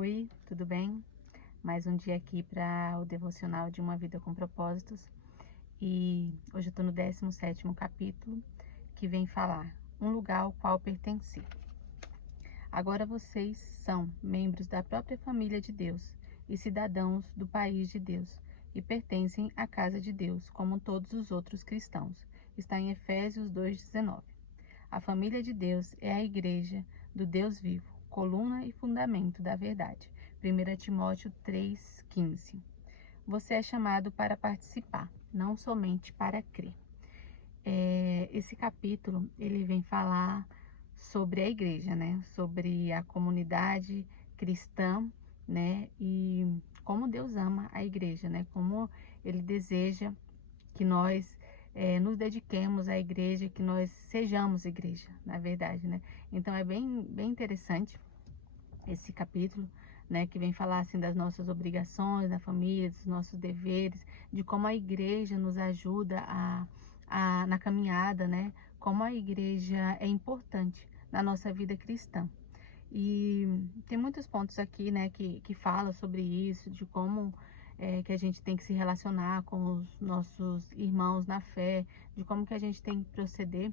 Oi, tudo bem? Mais um dia aqui para o devocional de uma vida com propósitos. E hoje eu estou no 17º capítulo, que vem falar um lugar ao qual pertenci. Agora vocês são membros da própria família de Deus e cidadãos do país de Deus e pertencem à casa de Deus, como todos os outros cristãos. Está em Efésios 2:19. A família de Deus é a igreja do Deus vivo, coluna e fundamento da verdade. 1 Timóteo 3:15. Você é chamado para participar, não somente para crer. Esse capítulo, ele vem falar sobre a igreja, né? Sobre a comunidade cristã, né? E como Deus ama a igreja, né? Como Ele deseja que nós nos dediquemos à igreja, que nós sejamos igreja, na verdade, né? Então é bem interessante esse capítulo, né, que vem falar assim das nossas obrigações, da família, dos nossos deveres, de como a igreja nos ajuda na caminhada, né? Como a igreja é importante na nossa vida cristã. E tem muitos pontos aqui, né, que falam sobre isso, de como que a gente tem que se relacionar com os nossos irmãos na fé, de como que a gente tem que proceder,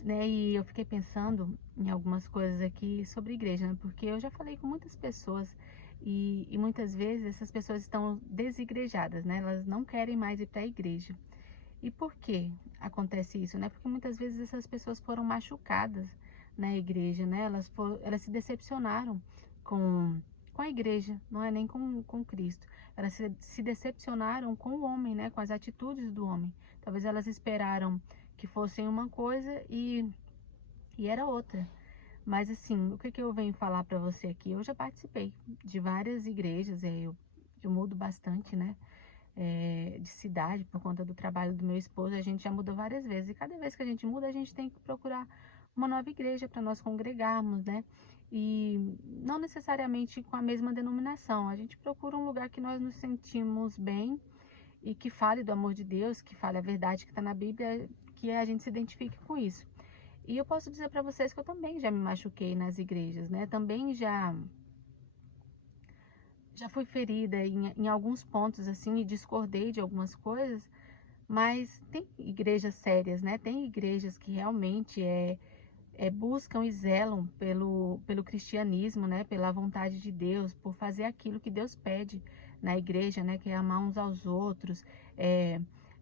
né? E eu fiquei pensando em algumas coisas aqui sobre igreja, né? Porque eu já falei com muitas pessoas e muitas vezes essas pessoas estão desigrejadas, né? Elas não querem mais ir para a igreja. E por que acontece isso, né? Porque muitas vezes essas pessoas foram machucadas na igreja, né? Elas se decepcionaram com a igreja, não é nem com Cristo. Elas se decepcionaram com o homem, né? Com as atitudes do homem. Talvez elas esperaram que fossem uma coisa e era outra. Mas assim, o que eu venho falar para você aqui? Eu já participei de várias igrejas, eu mudo bastante, né? De cidade por conta do trabalho do meu esposo, a gente já mudou várias vezes. E cada vez que a gente muda, a gente tem que procurar uma nova igreja para nós congregarmos, né? E não necessariamente com a mesma denominação. A gente procura um lugar que nós nos sentimos bem e que fale do amor de Deus, que fale a verdade que está na Bíblia, que a gente se identifique com isso. E eu posso dizer para vocês que eu também já me machuquei nas igrejas, né? Também já fui ferida em alguns pontos assim e discordei de algumas coisas, mas tem igrejas sérias, né? Tem igrejas que realmente buscam e zelam pelo cristianismo, né? Pela vontade de Deus, por fazer aquilo que Deus pede na igreja, né? Que é amar uns aos outros,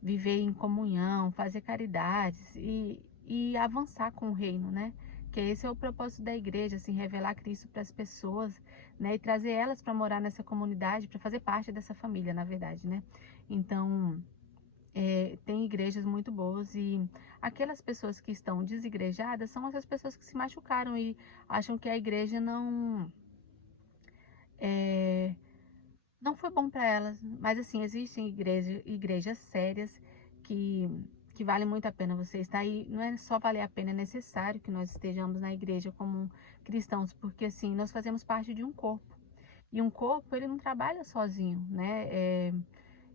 viver em comunhão, fazer caridades e avançar com o reino, né? Que esse é o propósito da igreja, assim, revelar Cristo para as pessoas, né? E trazer elas para morar nessa comunidade, para fazer parte dessa família, na verdade, né? Então, tem igrejas muito boas e aquelas pessoas que estão desigrejadas são essas pessoas que se machucaram e acham que a igreja não foi bom para elas. Mas assim, existem igrejas sérias que, que vale muito a pena você estar aí. Não é só valer a pena, é necessário que nós estejamos na igreja como cristãos, porque assim, nós fazemos parte de um corpo. E um corpo, ele não trabalha sozinho, né?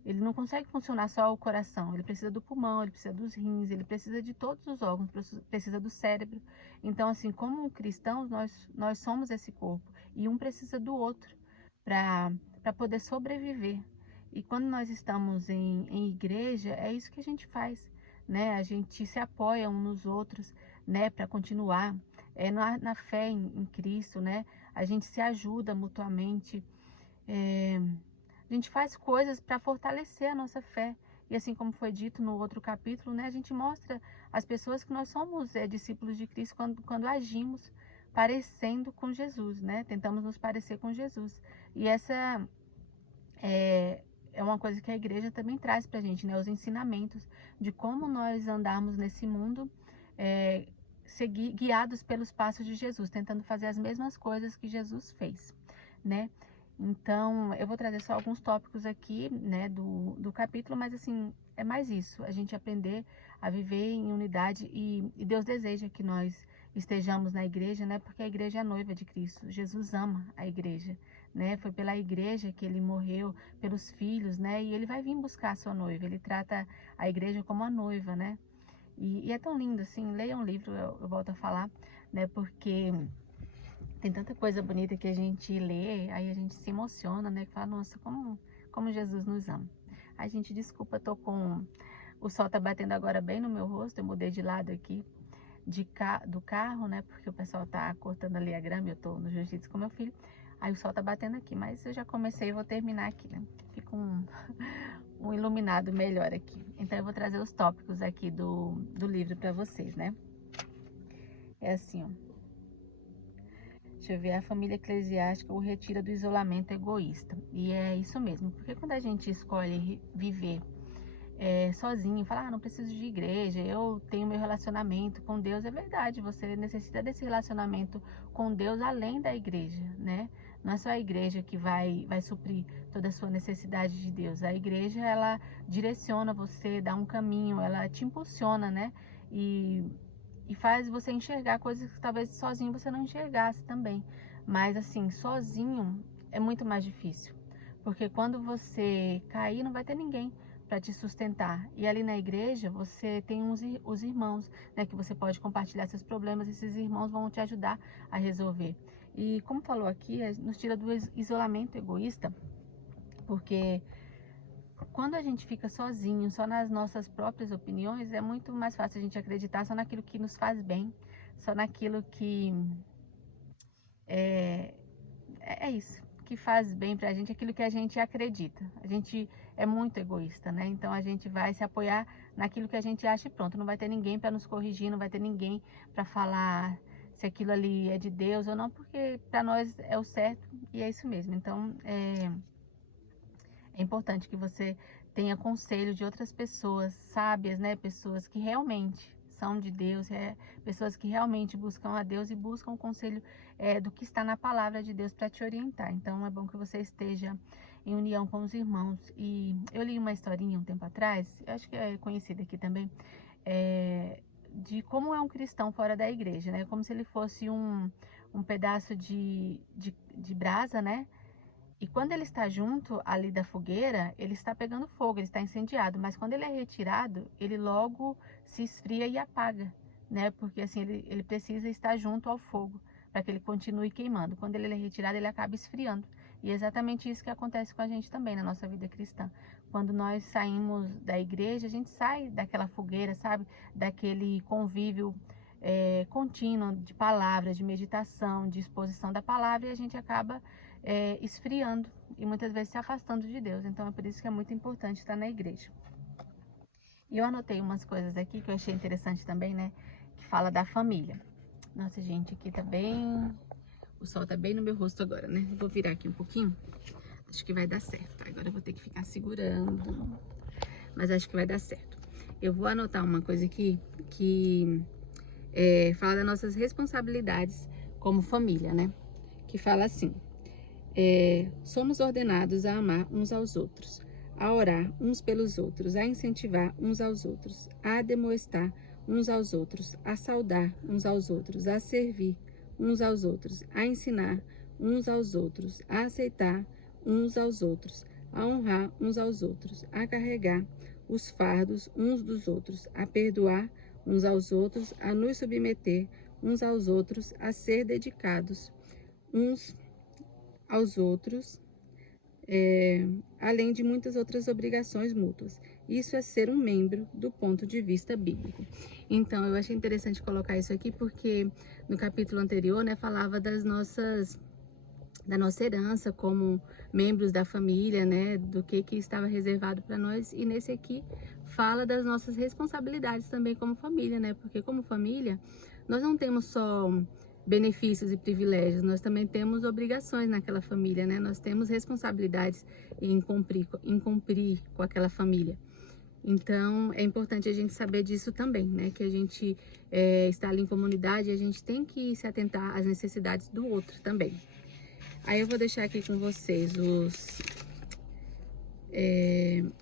Ele não consegue funcionar só o coração, ele precisa do pulmão, ele precisa dos rins, ele precisa de todos os órgãos, precisa do cérebro. Então, assim, como cristãos, nós somos esse corpo e um precisa do outro para poder sobreviver. E quando nós estamos em igreja, é isso que a gente faz, né? A gente se apoia uns nos outros, né, para continuar na fé em Cristo, né? A gente se ajuda mutuamente. A gente faz coisas para fortalecer a nossa fé. E assim como foi dito no outro capítulo, né, a gente mostra às pessoas que nós somos discípulos de Cristo quando agimos parecendo com Jesus, né? Tentamos nos parecer com Jesus. E essa é uma coisa que a igreja também traz para a gente, né? Os ensinamentos de como nós andarmos nesse mundo, guiados pelos passos de Jesus, tentando fazer as mesmas coisas que Jesus fez, né? Então, eu vou trazer só alguns tópicos aqui, né, do capítulo, mas assim, é mais isso, a gente aprender a viver em unidade e Deus deseja que nós estejamos na igreja, né, porque a igreja é a noiva de Cristo, Jesus ama a igreja, né, foi pela igreja que ele morreu, pelos filhos, né, e ele vai vir buscar a sua noiva, ele trata a igreja como a noiva, né, e é tão lindo, assim, leia um livro, eu volto a falar, né, porque Tem tanta coisa bonita que a gente lê, aí a gente se emociona, né? Que fala, nossa, como Jesus nos ama. A gente, desculpa, tô com... O sol tá batendo agora bem no meu rosto, eu mudei de lado aqui do carro, né? Porque o pessoal tá cortando ali a grama, eu tô no jiu-jitsu com meu filho. Aí o sol tá batendo aqui, mas eu já comecei e vou terminar aqui, né? Fica um iluminado melhor aqui. Então eu vou trazer os tópicos aqui do livro pra vocês, né? É assim, ó. Deixa eu ver, a família eclesiástica o retira do isolamento egoísta. E é isso mesmo, porque quando a gente escolhe viver sozinho, falar, não preciso de igreja, eu tenho meu relacionamento com Deus, é verdade, você necessita desse relacionamento com Deus além da igreja, né? Não é só a igreja que vai suprir toda a sua necessidade de Deus, a igreja, ela direciona você, dá um caminho, ela te impulsiona, né? E faz você enxergar coisas que talvez sozinho você não enxergasse também. Mas assim, sozinho é muito mais difícil, porque quando você cair, não vai ter ninguém para te sustentar. E ali na igreja você tem os irmãos, né, que você pode compartilhar seus problemas, e esses irmãos vão te ajudar a resolver. E como falou aqui, nos tira do isolamento egoísta, porque quando a gente fica sozinho, só nas nossas próprias opiniões, é muito mais fácil a gente acreditar só naquilo que nos faz bem, só naquilo que é isso, que faz bem pra gente, aquilo que a gente acredita. A gente é muito egoísta, né? Então a gente vai se apoiar naquilo que a gente acha e pronto. Não vai ter ninguém para nos corrigir, não vai ter ninguém para falar se aquilo ali é de Deus ou não, porque para nós é o certo e é isso mesmo. Então é importante que você tenha conselho de outras pessoas sábias, né? Pessoas que realmente são de Deus, pessoas que realmente buscam a Deus e buscam o conselho do que está na palavra de Deus para te orientar. Então é bom que você esteja em união com os irmãos. E eu li uma historinha um tempo atrás, eu acho que é conhecida aqui também, de como é um cristão fora da igreja, né? Como se ele fosse um pedaço de brasa, né? E quando ele está junto ali da fogueira, ele está pegando fogo, ele está incendiado. Mas quando ele é retirado, ele logo se esfria e apaga, né? Porque assim, ele precisa estar junto ao fogo para que ele continue queimando. Quando ele é retirado, ele acaba esfriando. E é exatamente isso que acontece com a gente também na nossa vida cristã. Quando nós saímos da igreja, a gente sai daquela fogueira, sabe? Daquele convívio contínuo de palavras, de meditação, de exposição da palavra, e a gente acaba esfriando e muitas vezes se afastando de Deus. Então é por isso que é muito importante estar na igreja. E eu anotei umas coisas aqui que eu achei interessante também, né? Que fala da família. Nossa, gente, aqui tá bem... O sol tá bem no meu rosto agora, né? Eu vou virar aqui um pouquinho. Acho que vai dar certo. Agora eu vou ter que ficar segurando. Mas acho que vai dar certo. Eu vou anotar uma coisa aqui que fala das nossas responsabilidades como família, né? Que fala assim: somos ordenados a amar uns aos outros, a orar uns pelos outros, a incentivar uns aos outros, a admoestar uns aos outros, a saudar uns aos outros, a servir uns aos outros, a ensinar uns aos outros, a aceitar uns aos outros, a honrar uns aos outros, a carregar os fardos uns dos outros, a perdoar uns aos outros, a nos submeter uns aos outros, a ser dedicados uns aos outros, além de muitas outras obrigações mútuas. Isso é ser um membro do ponto de vista bíblico. Então, eu achei interessante colocar isso aqui porque no capítulo anterior, né, falava da nossa herança como membros da família, né, do que estava reservado para nós, e nesse aqui fala das nossas responsabilidades também como família, né, porque como família nós não temos só benefícios e privilégios, nós também temos obrigações naquela família, né, nós temos responsabilidades em cumprir com aquela família. Então, é importante a gente saber disso também, né? Que a gente está ali em comunidade e a gente tem que se atentar às necessidades do outro também. Aí eu vou deixar aqui com vocês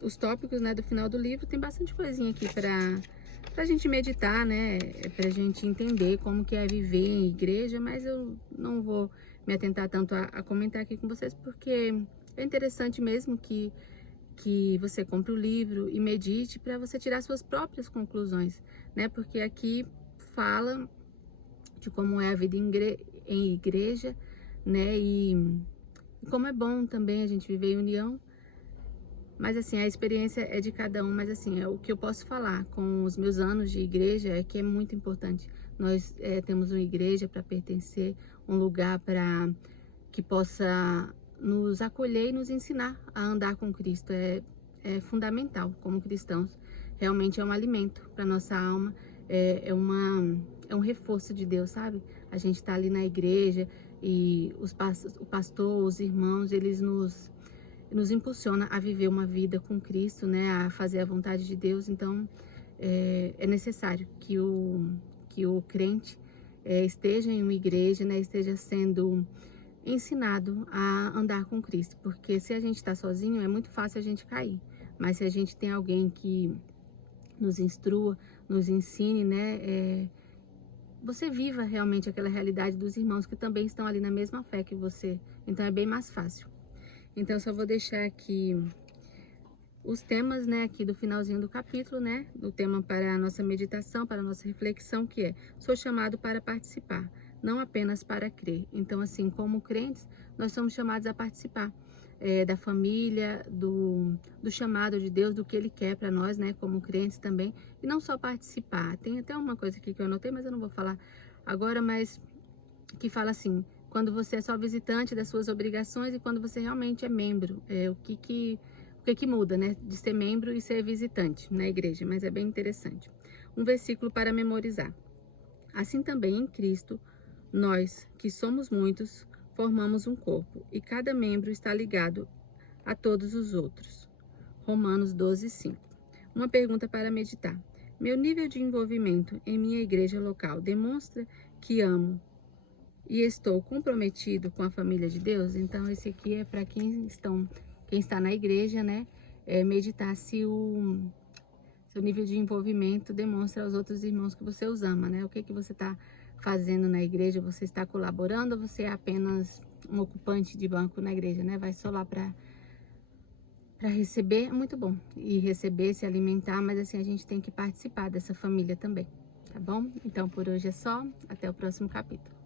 os tópicos, né, do final do livro. Tem bastante coisinha aqui pra gente meditar, né? Pra gente entender como que é viver em igreja, mas eu não vou me atentar tanto a comentar aqui com vocês, porque é interessante mesmo que você compre o livro e medite para você tirar suas próprias conclusões, né? Porque aqui fala de como é a vida em igreja, né? E como é bom também a gente viver em união. Mas assim, a experiência é de cada um, mas assim, o que eu posso falar com os meus anos de igreja é que é muito importante. Nós temos uma igreja para pertencer, um lugar para que possa nos acolher e nos ensinar a andar com Cristo. É fundamental como cristãos. Realmente é um alimento para nossa alma, é um reforço de Deus, sabe? A gente tá ali na igreja e o pastor, os irmãos, eles nos impulsiona a viver uma vida com Cristo, né? A fazer a vontade de Deus. Então, é necessário que o crente esteja em uma igreja, né? Esteja sendo ensinado a andar com Cristo. Porque se a gente está sozinho, é muito fácil a gente cair. Mas se a gente tem alguém que nos instrua, nos ensine, né? Você viva realmente aquela realidade dos irmãos que também estão ali na mesma fé que você. Então, é bem mais fácil. Então, eu só vou deixar aqui os temas, né, aqui do finalzinho do capítulo, né, do tema para a nossa meditação, para a nossa reflexão, que é: sou chamado para participar, não apenas para crer. Então, assim, como crentes, nós somos chamados a participar da família, do chamado de Deus, do que Ele quer para nós, né, como crentes também. E não só participar, tem até uma coisa aqui que eu anotei, mas eu não vou falar agora, mas que fala assim: quando você é só visitante das suas obrigações e quando você realmente é membro, o que muda, né, de ser membro e ser visitante na igreja. Mas é bem interessante. Um versículo para memorizar: assim também em Cristo, nós, que somos muitos, formamos um corpo, e cada membro está ligado a todos os outros. Romanos 12:5. Uma pergunta para meditar: meu nível de envolvimento em minha igreja local demonstra que amo e estou comprometido com a família de Deus? Então, esse aqui é para quem está na igreja, né? Meditar se o seu nível de envolvimento demonstra aos outros irmãos que você os ama, né? O que você está fazendo na igreja? Você está colaborando ou você é apenas um ocupante de banco na igreja, né? Vai só lá para receber? É muito bom. E receber, se alimentar, mas assim, a gente tem que participar dessa família também, tá bom? Então, por hoje é só. Até o próximo capítulo.